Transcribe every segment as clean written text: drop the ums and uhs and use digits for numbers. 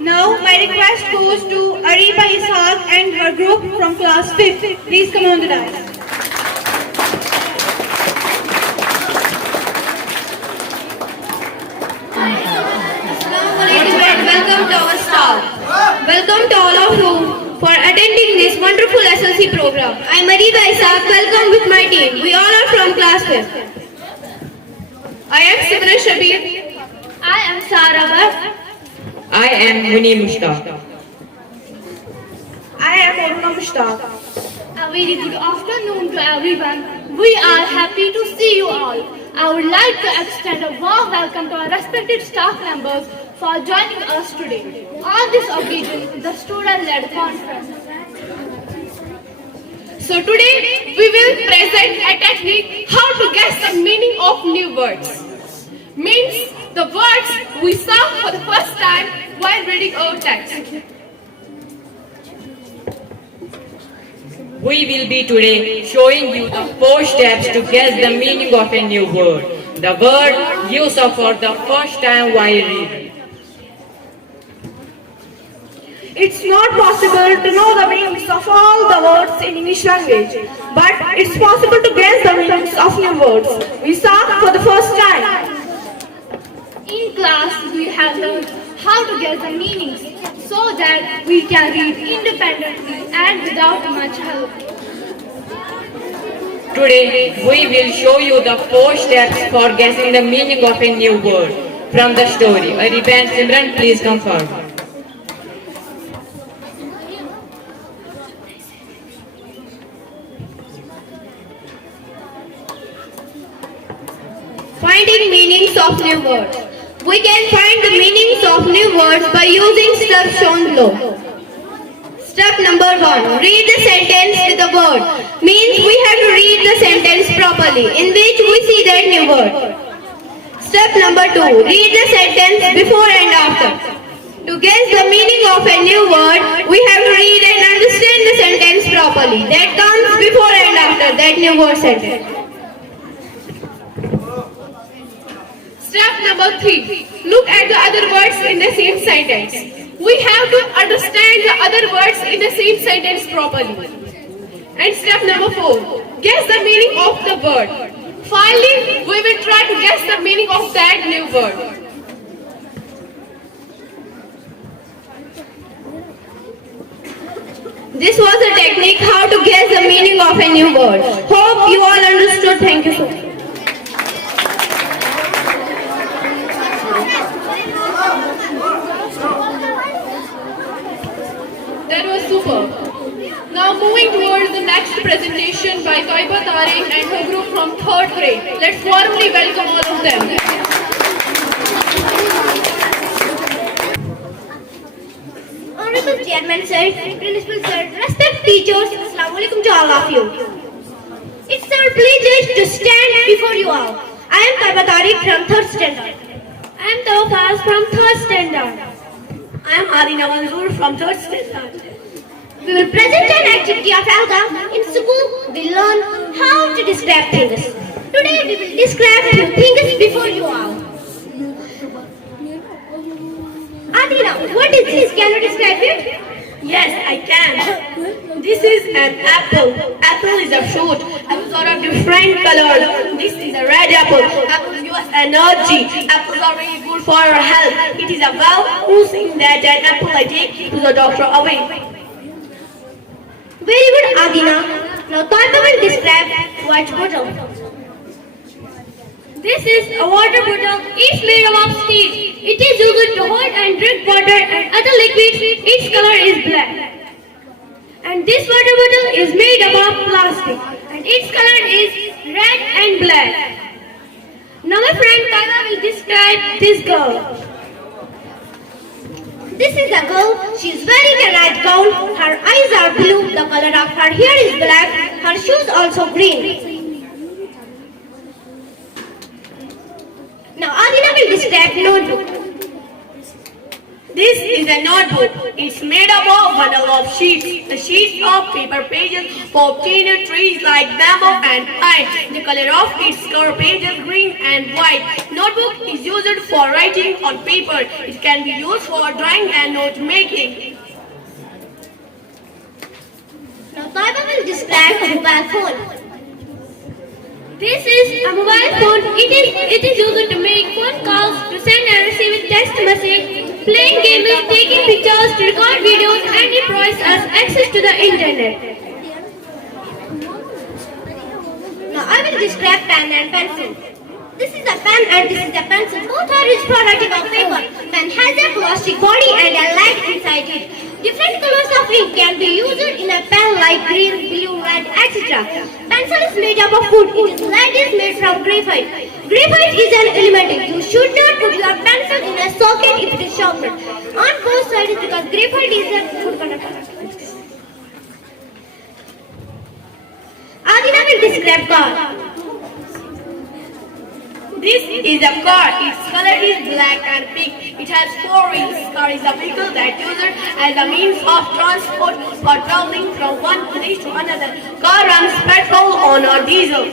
Now my request goes to Ariba Ishaq and her group from class 5th. Please come on the dais. Assalamualaikum and welcome to our staff. Welcome to all of you for attending this wonderful SLC program. I am Ariba Ishaq. Welcome with my team. We all are from class 5th. I am Simran Shabir. I am Sara Bhatt. I am Muni Mushtaq. I am Aruna Mushtaq. A very good afternoon to everyone. We are happy to see you all. I would like to extend a warm welcome to our respected staff members for joining us today. On this occasion, the student-led conference. So today we will present a technique how to guess the meaning of new words. Means the words we saw for the first time while reading our text. We will be today showing you the 4 steps to guess the meaning of a new word. The word you saw for the first time while reading. It's not possible to know the meanings of all the words in English language, but it's possible to guess the meanings of new words we saw for the first time. In class, we have learned how to guess the meanings so that we can read independently and without much help. Today we will show you the 4 steps for guessing the meaning of a new word from the story. Ariba and Simran, please come forward. Finding meanings of new words. We can find the meanings of new words by using steps shown below. Step number 1. Read the sentence with the word. Means we have to read the sentence properly in which we see that new word. Step number 2. Read the sentence before and after. To guess the meaning of a new word, we have to read and understand the sentence properly. That comes before and after that new word sentence. Step number 3. Look at the other words in the same sentence. We have to understand the other words in the same sentence properly. And step number 4. Guess the meaning of the word. Finally, we will try to guess the meaning of that new word. This was a technique how to guess the meaning of a new word. Hope you all understood. Thank you so much. That was super. Now moving towards the next presentation by Taiba Tariq and her group from 3rd grade. Let's warmly welcome all of them. Honorable Chairman Sir, Principal Sir, respected teachers, Assalamualaikum to all of you. It's our pleasure to stand before you all. I am Taiba Tariq from 3rd standard. I am Tawfaz from 3rd standard. I am Adina Manzoor from 3rd standard. We will present an activity of Alga. In school, we learn how to describe things. Today we will describe few things before you all. Adina, what is this? Can you describe it? Yes, I can. This is an apple. Apple is a fruit. Apples are of different colors. This is a red apple. Apples give us energy. Apples are very good for our health. It is a well who saying that an apple I take to the doctor away. Very good, Adina. Now Taiba will describe water bottle. This is a water bottle. It's made up of steel. It is used to hold and drink water and other liquids. Its color is black. And this water bottle is made up of plastic. And its color is red and black. Now my friend Taiba will describe this girl. This is a girl. She is wearing a red gown. Her eyes are blue. The color of her hair is black. Her shoes also green. Now Adina will describe notebook. This is a notebook. It's made up of a bundle of sheets. The sheets of paper pages for obtaining trees like bamboo and pine. The color of its cover pages green and white. Notebook is used for writing on paper. It can be used for drawing and note making. Now Taiba will describe a mobile phone. This is a mobile phone. It is used to make phone calls, to send and receive text message, playing games, taking pictures, to record videos, and it provides us access to the internet. Now I will describe pen and pencil. This is a pen and this is a pencil. Both are used for writing on paper. Pen has a plastic body and a light inside it. Different colors of ink can be used in a pen like green, blue, red, etc. Pencil is made up of wood. Its lead is made from graphite. Graphite is an element. You should not put your pencil in a socket if it is sharpened on both sides because graphite is a good conductor. Adina will describe car. This is a car. Its color is black and pink. It has 4 wheels. Car is a vehicle that used as a means of transport for traveling from one place to another. Car runs petrol on or diesel.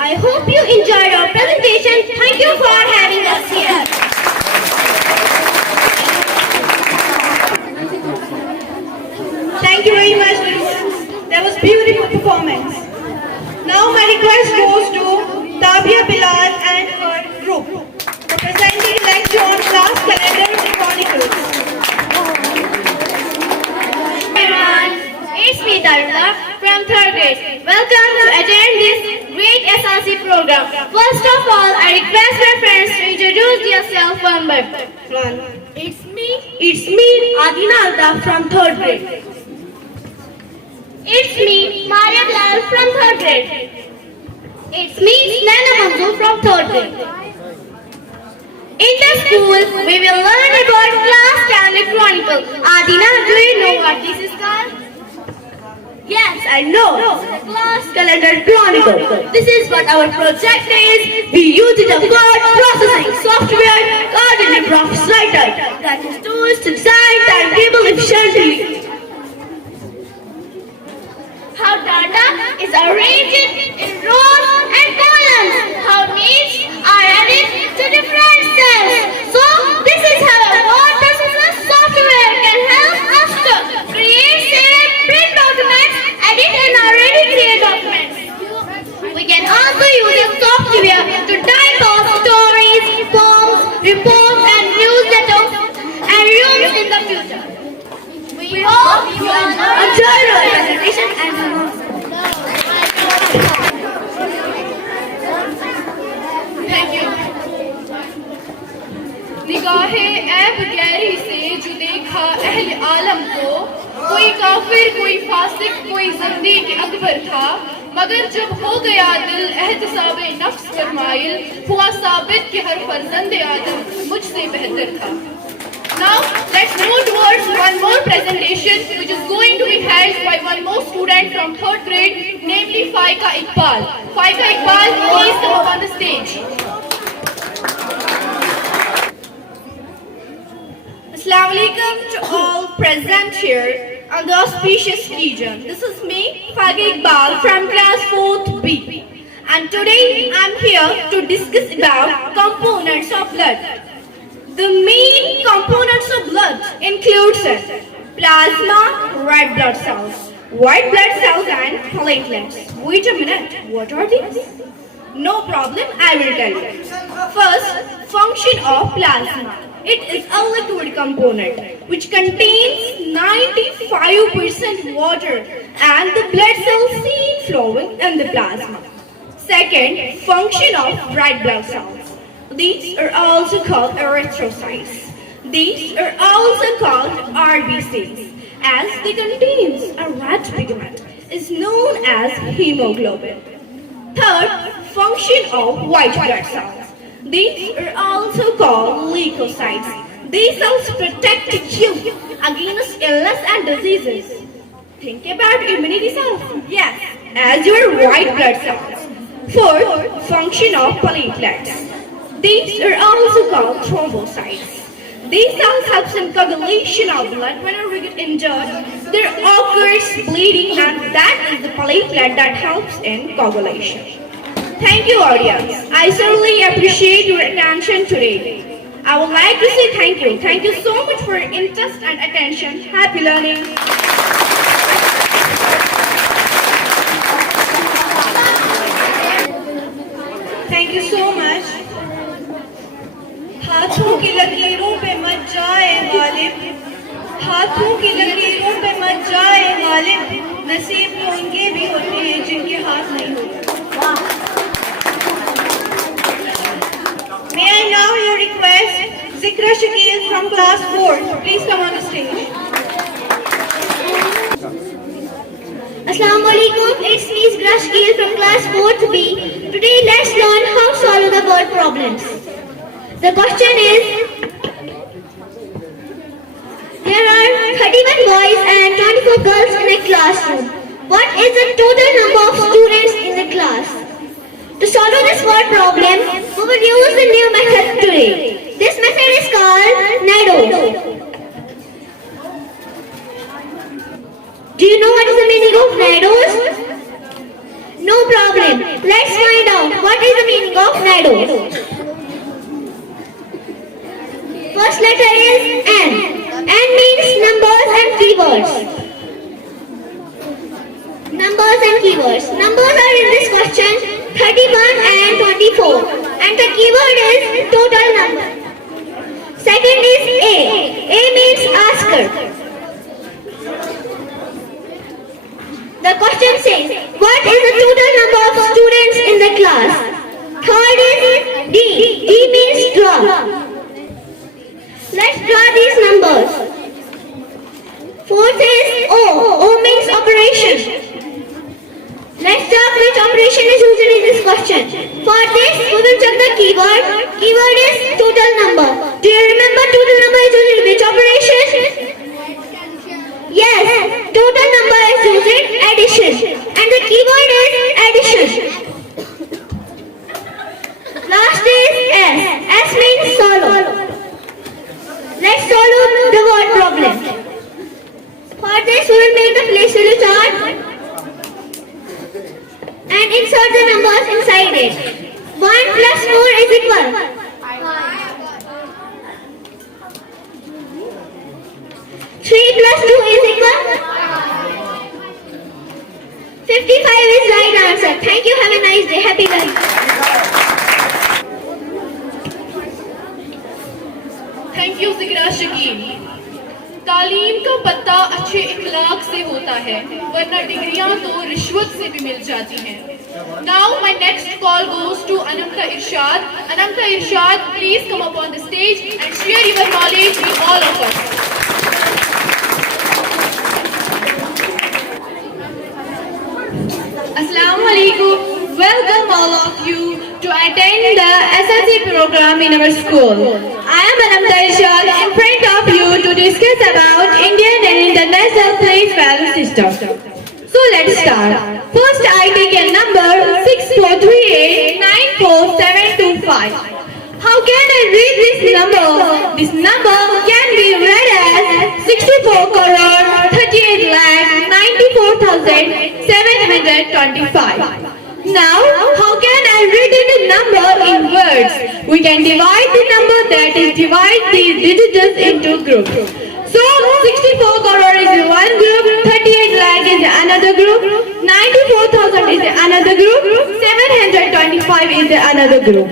I hope you enjoyed our presentation. Thank you for having us here. Thank you very much. That was beautiful performance. Now my request goes to Tabia Bilal and her group for presenting lecture on class calendar and chronicles. Everyone, it's me Darula from 3rd grade. Welcome to attend this great SLC program. First of all, I request my friends to introduce yourself one by one. It's me, Adina Alta from 3rd grade. It's me, Maria Bilal from 3rd grade. It's me, Nana Manzu from 3rd grade. In the school, we will learn about class calendar chronicle. Adina, do you know what this is called? Yes, I know. Class calendar chronicle. This is what our project is. We use the word processing software called the Process Writer that is used to design timetable efficiently. How data is arranged in rows and columns. How names are added to different cells. So this is how a word processor software can help us to create, save, print documents, edit and already create documents. We can also use this software to type out stories, poems, reports and newsletters and rooms in the future. We hope you enjoy our presentation and Thank you. निगाहे ऐब गहरी से जो देखा अहले आलम को, कोई काफिर कोई फासिक कोई ज़िंदीक़ अकबर था, मगर जब हो गया दिल एहतिसाब नफ्स पर माइल, हुआ साबित कि हर फर्जंद आदम मुझसे बेहतर था. Now let's move towards one more presentation which is going to be held by one more student from 3rd grade, namely Faika Iqbal. Faika Iqbal, please come up on the stage. Assalamu alaikum to all present here on the auspicious occasion. This is me, Faika Iqbal from class 4th B. And today I'm here to discuss about components of blood. The main components of blood include plasma, red blood cells, white blood cells and platelets. Wait a minute, what are these? No problem, I will tell you. First, function of plasma. It is a liquid component which contains 95% water and the blood cells seen flowing in the plasma. Second, function of red blood cells. These are also called erythrocytes. These are also called RBCs as they contain a red pigment is known as hemoglobin. Third, function of white blood cells. These are also called leukocytes. These cells protect you against illness and diseases. Think about immunity cells. Yes, as your white blood cells. Fourth, function of platelets. These are also called thrombocytes. These cells help in coagulation of blood whenever we get injured. There occurs bleeding, and that is the platelet that helps in coagulation. Thank you, audience. I certainly appreciate your attention today. I would like to say thank you. Thank you so much for your interest and attention. Happy learning. Thank you so much. हाथों की लकीरों पे मत जाए गालिब, हाथों की लकीरों पे मत जाए गालिब, नसीब तो उनके भी होते हैं जिनके हाथ नहीं होते. May I now your request Zikra Shakil from class 4. Please come on the stage. Assalamu alaikum, it's me Grashkil from class 4th B. Today let's learn how to solve the word problems. The question is, there are 31 boys and 24 girls in a classroom. What is the total number of students in the class? To solve this word problem, we will use the new method today. This method is called NADO. Do you know what is the meaning of NADOs? No problem. Let's find out what is the meaning of NADO. First letter is N. N means numbers and keywords. Numbers and keywords. Numbers are in this question 31 and 24. And the keyword is total number. Second is A. A means asker. The question says, what is the total number of students in the class? Third is D. D means draw. Let's draw these numbers. Fourth is O. O means operation. Let's check which operation is used in this question. For this, we will check the keyword. Keyword is total number. Do you remember total number is used in which operation? Yes, total number is used in addition. And the keyword is addition. Last is S. S means solve. Let's solve the word problem. For this, we will make the place value chart and insert the numbers inside it. 1 plus 4 is equal. 3 plus 2 is equal. 55 is right answer. Thank you. Have a nice day. Happy learning. Thank you जिक्रा शकील. तालीम का पत्ता अच्छे इखलाक से होता है, वरना डिग्रियां तो रिश्वत से भी मिल जाती हैं. Now my next call goes to Ananta Irshad. Ananta Irshad, please come up on the stage and share your knowledge with all of us. Assalamu alaikum. Welcome all of you to attend the SLC program in our school. I am Anamta Ishaq in front of you to discuss about Indian and International Place Value System. So let's start. First I take a number 6438947225. How can I read this number? This number can be read as 64 crore 38 lakh 94,725. Now, how can I read the number in words? We can divide the number, that is divide these digits into groups. So 64 crore is one group, 38 lakh is another group, 94,000 is another group, 725 is another group.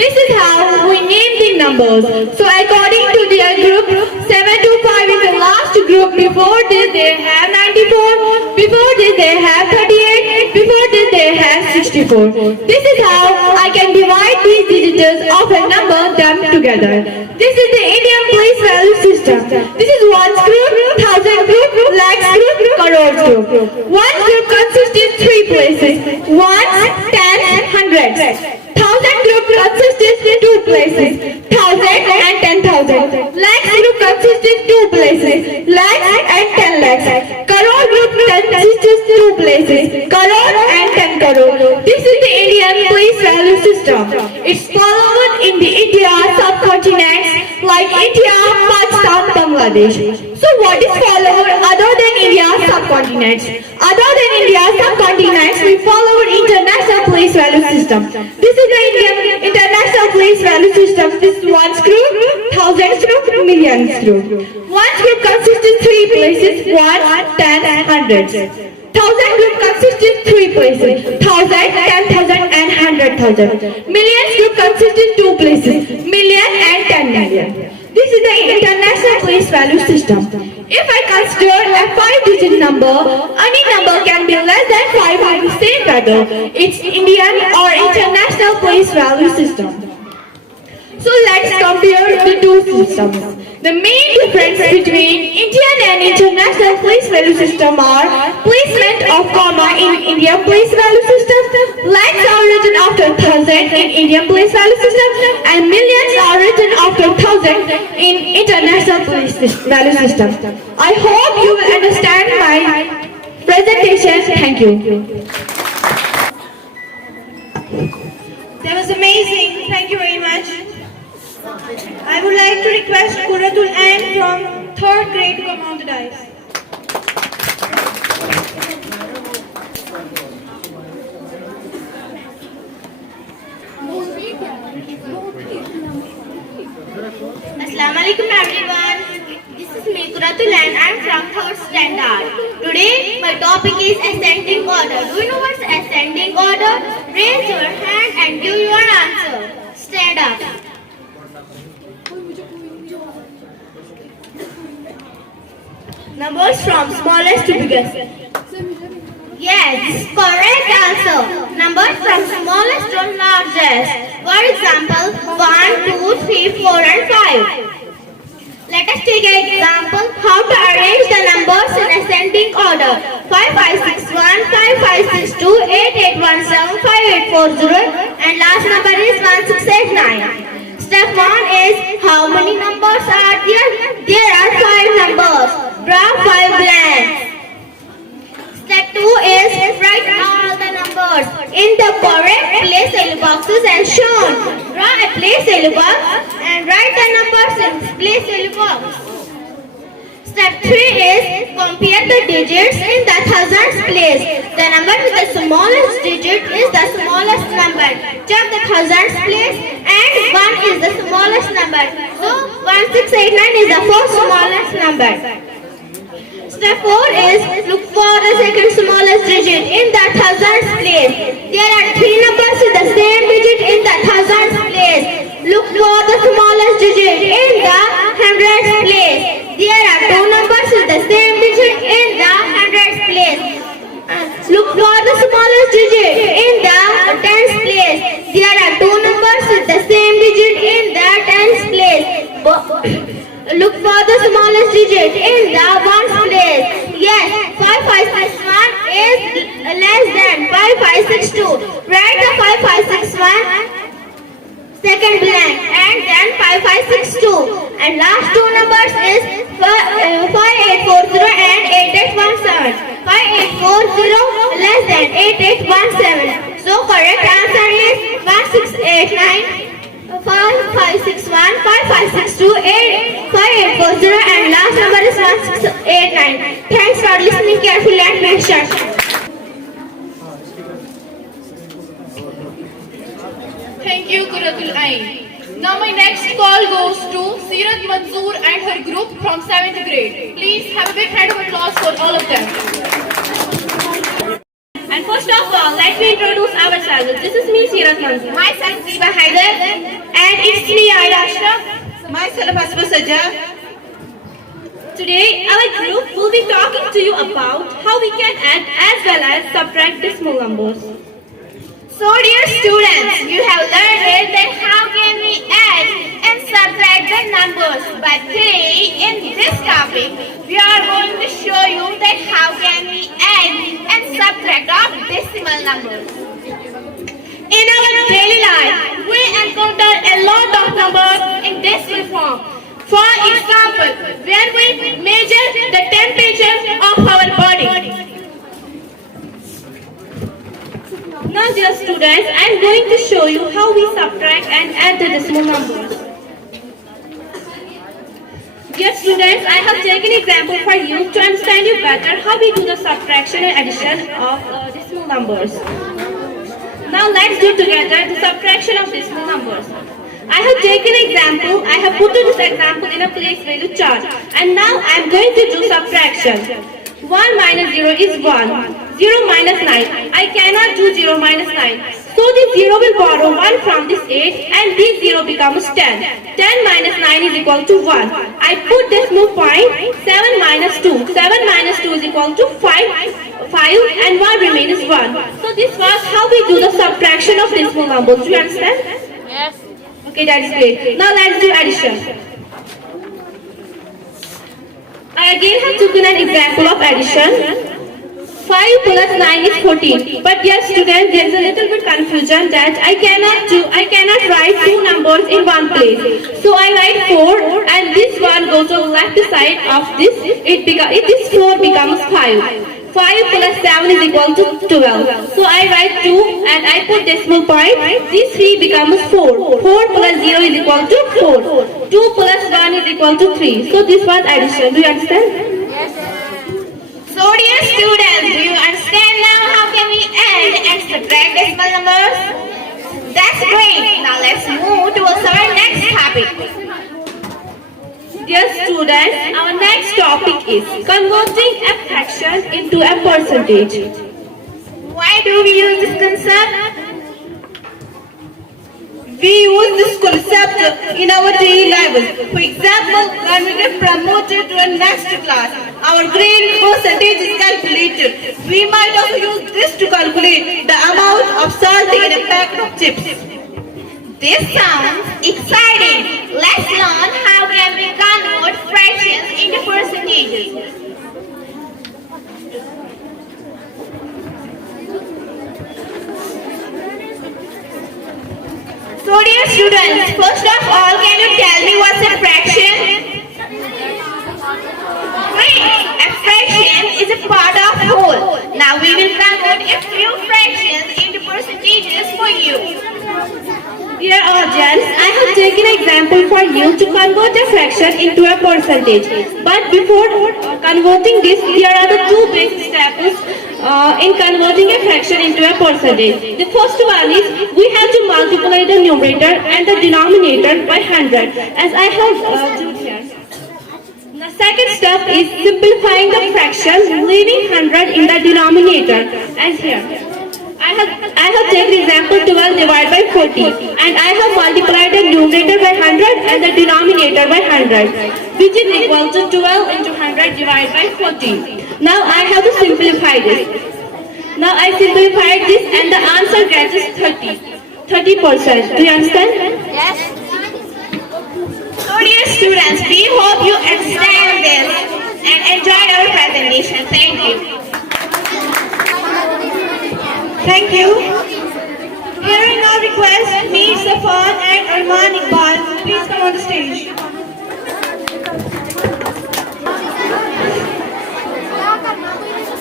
This is how we name the numbers. So according to their group, 725 is the last group. Before this they have 94, before this they have 38, before this they have 64. This is how I can divide these digits of a number them together. This is the Indian place value system. This is ones group, thousand group, lakhs group, crores group. One group consists of three places: ones, tens, hundreds. Thousand group consists of two places: thousand and 10,000. Lakhs group consists of two places: lakhs and 10 lakhs. Crore group consists of two places: crore and 10 crore. This is the Indian place value system. It's followed in the India subcontinents like India, Bangladesh. So what is fall over other than India's subcontinents? Other than India's subcontinents, we fall over international place value system. This is the Indian international place value system. This is one screw, thousand screw, million screw. One screw consists of three places, one, 10, hundreds. Thousand group consists of three places, 1,000, 10,000 and 100,000. Million group consists of two places, million and 10 million. This is the international place value system. If I consider a 5-digit number, any number can be less than 5 and say whether it's Indian or international place value system. So let's compare the two systems. The main difference between Indian and international place value system are placement of comma in Indian place value system, lakhs are written after thousand in Indian place value system, and millions are written after thousand in international place value system. I hope you will understand my presentation. Thank you. That was amazing. Thank you very much. I would like to request Kuratul Ain from 3rd grade to come on the dais. Assalamu alaikum everyone. This is me Kuratul Ain. I am from 3rd standard. Today my topic is ascending order. Do you know what's ascending order? Raise your hand and give your answer. Stand up. Numbers from smallest to biggest. Yes, this is correct answer. Numbers from smallest to largest. For example, 1, 2, 3, 4 and 5. Let us take an example how to arrange the numbers in ascending order. 5561, 5562, 8817, 5840 and last number is 1689. Step 1 is how many numbers are there? There are 5 numbers. Draw 5 blanks. Step 2 is write all the numbers in the correct place value boxes as shown. Draw a place value box and write the numbers in place value box. Step 3 is compare the digits in the thousands place. The number with the smallest digit is the smallest number. Check the thousands place and 1 is the smallest number. So 1689 is the fourth smallest number. Step 4 is look for the second smallest digit in the thousands place. There are 3 numbers with the same digit in the thousands place. Look for the smallest digit in the hundreds place. There are 2 numbers with the same digit in the hundreds place. Look for the smallest digit in the tens place. There are 2 numbers with the same digit in the tens place. Look for the smallest digit in the ones place. Yes, 5561 is less than 5562. Write the 5561 second blank and then 5562. And last 2 numbers is 5840 and 8817. 5840 less than 8817. So correct answer is 1689. 5561, 5562, 5840 and last number is 1689. Thanks for listening carefully and patient. Thank you, Kuratul Ain. Now my next call goes to Seerat Manzoor and her group from 7th grade. Please have a big hand of applause for all of them. And first of all, let me introduce ourselves. This is me, Seerat Manzoor. Myself, Ziba Haider. And it's me, Aida Ashraf. Myself, Hasba Sajjad. Today, our group will be talking to you about how we can add as well as subtract decimal numbers. So dear students, you have learned it that how can we add and subtract the numbers. But today in this topic, we are going to show you that how can we add and subtract of decimal numbers. In our daily life, we encounter a lot of numbers in decimal form. For example, when we measure the temperature of our body. Now dear students, I am going to show you how we subtract and add the decimal numbers. Dear students, I have taken example for you to understand you better how we do the subtraction and addition of decimal numbers. Now let's do together the subtraction of decimal numbers. I have taken example, I have put this example in a place value chart, and now I am going to do subtraction. 1 minus 0 is 1. 0 minus 9. I cannot do 0 minus 9. So this 0 will borrow 1 from this 8 and this 0 becomes 10. 10 minus 9 is equal to 1. I put decimal point 7 minus 2. 7 minus 2 is equal to 5 and 1 remains 1. So this was how we do the subtraction of decimal numbers. Do you understand? Yes. Okay, that is great. Now let's do addition. I again have taken an example of addition. 5 plus 9 is 14. But yes, students, there is a little bit confusion that I cannot write two numbers in one place. So I write 4 and this one goes on left side of this. This 4 becomes 5. 5 plus 7 is equal to 12. So I write 2 and I put decimal point. This 3 becomes 4. 4 plus 0 is equal to 4. 2 plus 1 is equal to 3. So this was addition. Do you understand? So dear students, do you understand now how can we add and subtract decimal numbers? That's great. Now let's move towards our next topic. Dear students, our next topic is converting a fraction into a percentage. Why do we use this concept? We use this concept in our daily lives. For example, when we get promoted to a next class, our grade percentage is calculated. We might also use this to calculate the amount of salt in a packet of chips. This sounds exciting. Let's learn how can we convert fractions into percentages. So dear students, first of all, can you tell me what's a fraction? Great! A fraction is a part of whole. Now we will convert a few fractions into percentages for you. Dear audience, I have taken an example for you to convert a fraction into a percentage. But before converting this, there are the two basic steps in converting a fraction into a percentage. The first one is we have to multiply the numerator and the denominator by 100, as I have done here. The second step is simplifying the fraction, leaving 100 in the denominator, as here. I have taken example 12 divided by 40 and I have multiplied the numerator by 100 and the denominator by 100, which is equal to 12 into 100 divided by 40. Now I have to simplify this. Now I simplified this and the answer gets is 30%. Do you understand? Yes. So dear students, we hope you understand this and enjoyed our presentation. Thank you. Thank you. Hearing our request, Mir Safan and Arman Iqbal, please come on the stage.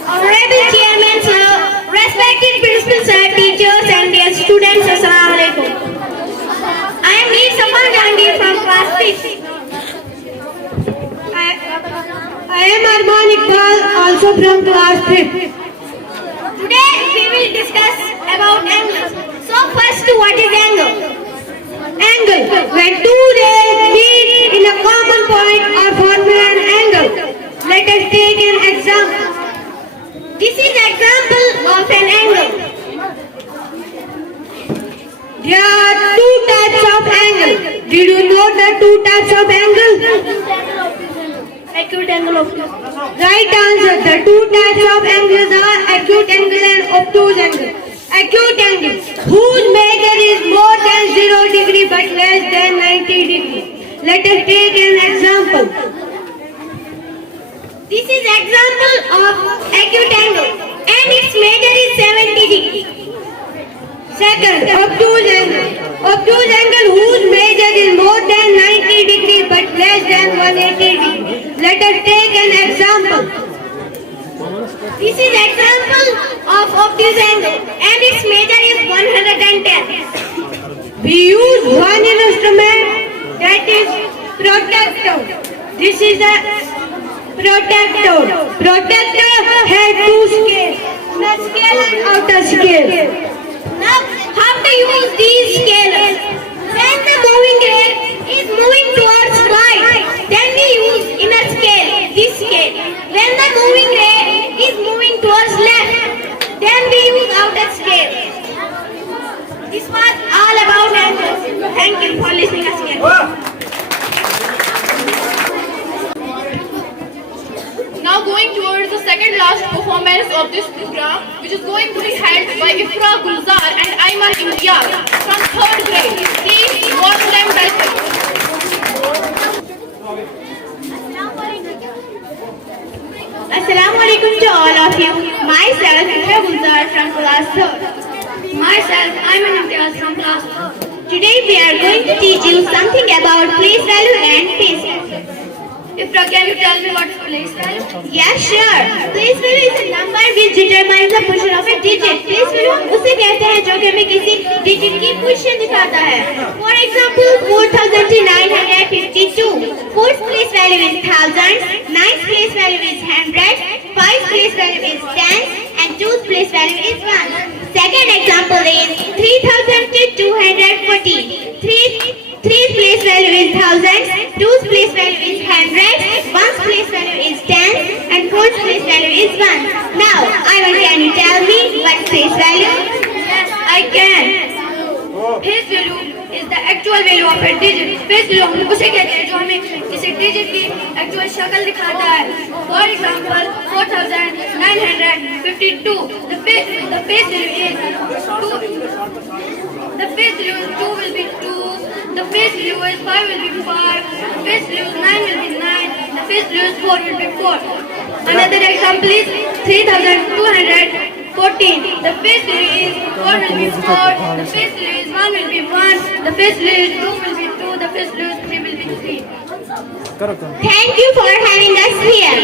Honorable Chairman Sir, respected Principal Sir, teachers and dear students, Assalamu alaikum. I am Mir Safan Gandhi from class 6. I am Arman Iqbal, also from class 5th. Today we will discuss about angles. So first, what is angle? Angle. When two rays meet in a common point or form an angle. Let us take an example. This is example of an angle. There are two types of angle. Did you know the two types of angle? Acute angle, obtuse. Right answer. The two types of angles are acute angle and obtuse angle. Acute angle, whose measure is more than 0 degree but less than 90 degree. Let us take an example. This is example of acute angle and its measure is 70 degree. Second, obtuse angle. Obtuse angle whose measure is more than 90 degree but less than 180 degree. Let us take an example. This is example of obtuse angle and its measure is 110. We use one instrument, that is protector. This is a protector. Protector has two scales, inner scale and outer scale. Now, how to use these scales? When the moving ray is moving towards right, then we use inner scale, this scale. When the moving ray is moving towards left, then we use outer scale. This was all about angles. Thank you for listening us again. Now going towards the second last performance of this program, which is going to be held by Ifra Gulzar and Ayman Imtiaz from 3rd grade. Please warm them welcome. Assalamu alaikum to all of you. Myself, Ifra Gulzar from class 3rd. Myself, Ayman Imtiaz from class 3rd. Today we are going to teach you something about place value and face value. Ifra, can you tell me what is place value? Yeah, sure. Place value is a number which determines the position of a digit. Place value हम उसे कहते हैं जो कि हमें किसी digit की position दिखाता है. For example, 4,952. 4th place value is thousands, 9th place value is hundreds, 5th place value is tens, and 2th place value is one. Second example is 3,214. 3th place value is thousands, 2th place value is hundreds, 1st place value is tens, and 4th place value is one. Now, Ivan, can you tell me what's place value? Yes, I can. Face value is the actual value of a digit. Face value हम उसे कहते हैं जो हमें किसी digit की actual शक्ल दिखाता है. For example, 4,952. The face value is 2. The face value is 2 will be 2. The face value is 5 will be 5. The face value is 9 will be 9. The face value is 4 will be 4. Another example is 3,214. The face value is 4 will be 4. The face value is 1 will be 1. The face value is 2 will be 2. The face value is 3 will be 3. Thank you for having us here.